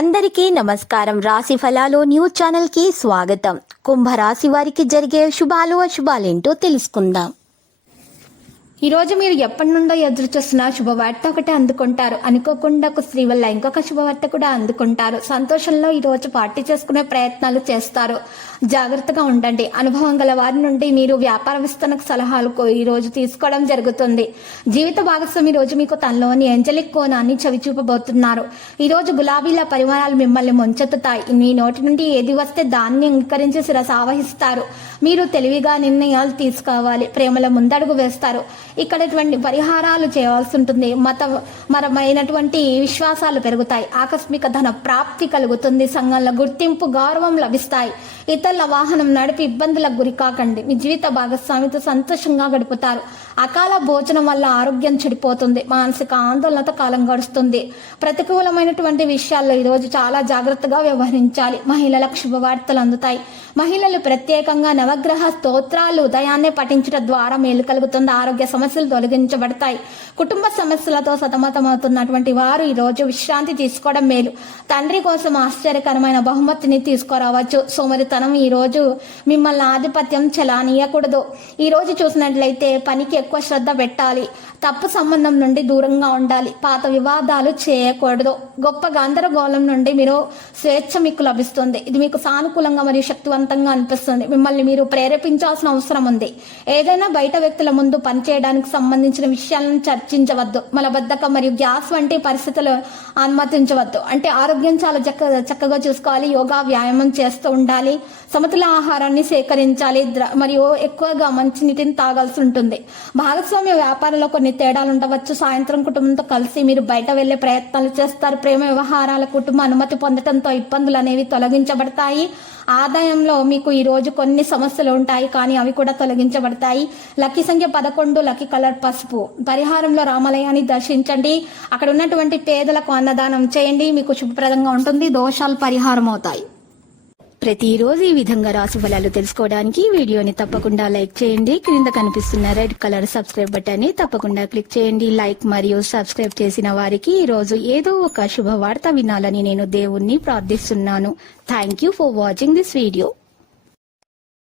అందరికీ నమస్కారం. రాశి ఫలాలు న్యూస్ ఛానల్ కి స్వాగతం. కుంభరాశి వారికి జరిగే శుభాలు అశుభాలేంటో తెలుసుకుందాం. ఈ రోజు మీరు ఎప్పటి నుండో ఎదురు చూస్తున్న శుభవార్త ఒకటి అందుకుంటారు. అనుకోకుండా ఒక స్త్రీ వల్ల ఇంకొక శుభవార్త కూడా అందుకుంటారు. సంతోషంలో ఈ రోజు పార్టీ చేసుకునే ప్రయత్నాలు చేస్తారు. జాగ్రత్తగా ఉండండి. అనుభవం గల వారి నుండి మీరు వ్యాపార విస్తరణకు సలహాలు ఈ రోజు తీసుకోవడం జరుగుతుంది. జీవిత భాగస్వామి ఈ రోజు మీకు తనలోని ఏంజలిక్ కోణాన్ని చవిచూపబోతున్నారు. ఈ రోజు గులాబీల పరిమాణాలు మిమ్మల్ని ముంచెత్తుతాయి. మీ నోటి నుండి ఏది వస్తే దాన్ని అంగీకరించి శిరస ఆవహిస్తారు. మీరు తెలివిగా నిర్ణయాలు తీసుకోవాలి. ప్రేమల ముందడుగు వేస్తారు. ఇక్కడటువంటి పరిహారాలు చేయవలసి ఉంటుంది. మతపరమైనటువంటి విశ్వాసాలు పెరుగుతాయి. ఆకస్మిక ధన ప్రాప్తి కలుగుతుంది. సంఘంలో గుర్తింపు గౌరవం లభిస్తాయి. ఇతరుల వాహనం నడిపి ఇబ్బందులకు గురి కాకండి. మీ జీవిత భాగస్వామితో సంతోషంగా గడుపుతారు. అకాల భోజనం వల్ల ఆరోగ్యం చెడిపోతుంది. మానసిక ఆందోళనతో కాలం గడుస్తుంది. ప్రతికూలమైనటువంటి విషయాల్లో ఈరోజు చాలా జాగ్రత్తగా వ్యవహరించాలి. మహిళలకు శుభవార్తలు అందుతాయి. మహిళలు ప్రత్యేకంగా నవగ్రహ స్తోత్రాలు ఉదయాన్నే పఠించడం ద్వారా మేలు కలుగుతుంది. ఆరోగ్య సమస్యలు తొలగించబడతాయి. కుటుంబ సమస్యలతో సతమతమవుతున్నటువంటి వారు ఈ రోజు విశ్రాంతి తీసుకోవడం మేలు. తండ్రి కోసం ఆశ్చర్యకరమైన బహుమతిని తీసుకురావచ్చు. సోమరితనం ఈ రోజు మిమ్మల్ని ఆధిపత్యం చెలానీయకూడదు. ఈ రోజు చూసినట్లయితే పనికి ఎక్కువ శ్రద్ధ పెట్టాలి. తప్పు సంబంధం నుండి దూరంగా ఉండాలి. పాత వివాదాలు చేయకూడదు. గొప్ప గందరగోళం నుండి మీరు స్వేచ్ఛ మీకు లభిస్తుంది. ఇది మీకు సానుకూలంగా మరియు శక్తివంతంగా అనిపిస్తుంది. మిమ్మల్ని మీరు ప్రేరేపించాల్సిన అవసరం ఉంది. ఏదైనా బయట వ్యక్తుల ముందు పనిచేయడానికి సంబంధించిన విషయాలను చర్చించవద్దు. మలబద్ధకం మరియు గ్యాస్ వంటి పరిస్థితులు అనుమతించవద్దు. అంటే ఆరోగ్యం చాలా చక్కగా చూసుకోవాలి. యోగా వ్యాయామం చేస్తూ ఉండాలి. సమతుల ఆహారాన్ని సేకరించాలి మరియు ఎక్కువగా మంచినీటిని తాగాల్సి ఉంటుంది. భాగస్వామ్య వ్యాపారంలో కొన్ని తేడాలు ఉండవచ్చు. సాయంత్రం కుటుంబంతో కలిసి మీరు బయట వెళ్లే ప్రయత్నాలు చేస్తారు. ప్రేమ వ్యవహారాల కుటుంబ అనుమతి పొందడంతో ఇబ్బందులు అనేవి తొలగించబడతాయి. ఆదాయంలో మీకు ఈ రోజు కొన్ని సమస్యలు ఉంటాయి, కానీ అవి కూడా తొలగించబడతాయి. లక్కీ సంఖ్య 11, లక్కీ కలర్ పసుపు. పరిహారంలో రామాలయాన్ని దర్శించండి. అక్కడ ఉన్నటువంటి పేదలకు అన్నదానం చేయండి. మీకు శుభప్రదంగా ఉంటుంది. దోషాలు పరిహారం అవుతాయి. ప్రతిరోజు ఈ విధంగా రాశి ఫలాలు తెలుసుకోవడానికి వీడియోని తప్పకుండా లైక్ చేయండి. క్రింద కనిపిస్తున్న రెడ్ కలర్ సబ్స్క్రైబ్ బటన్ ని తప్పకుండా క్లిక్ చేయండి. లైక్ మరియు సబ్స్క్రైబ్ చేసిన వారికి ఈ రోజు ఏదో ఒక శుభవార్త వినాలని నేను దేవుణ్ణి ప్రార్థిస్తున్నాను. Thank you for watching this video.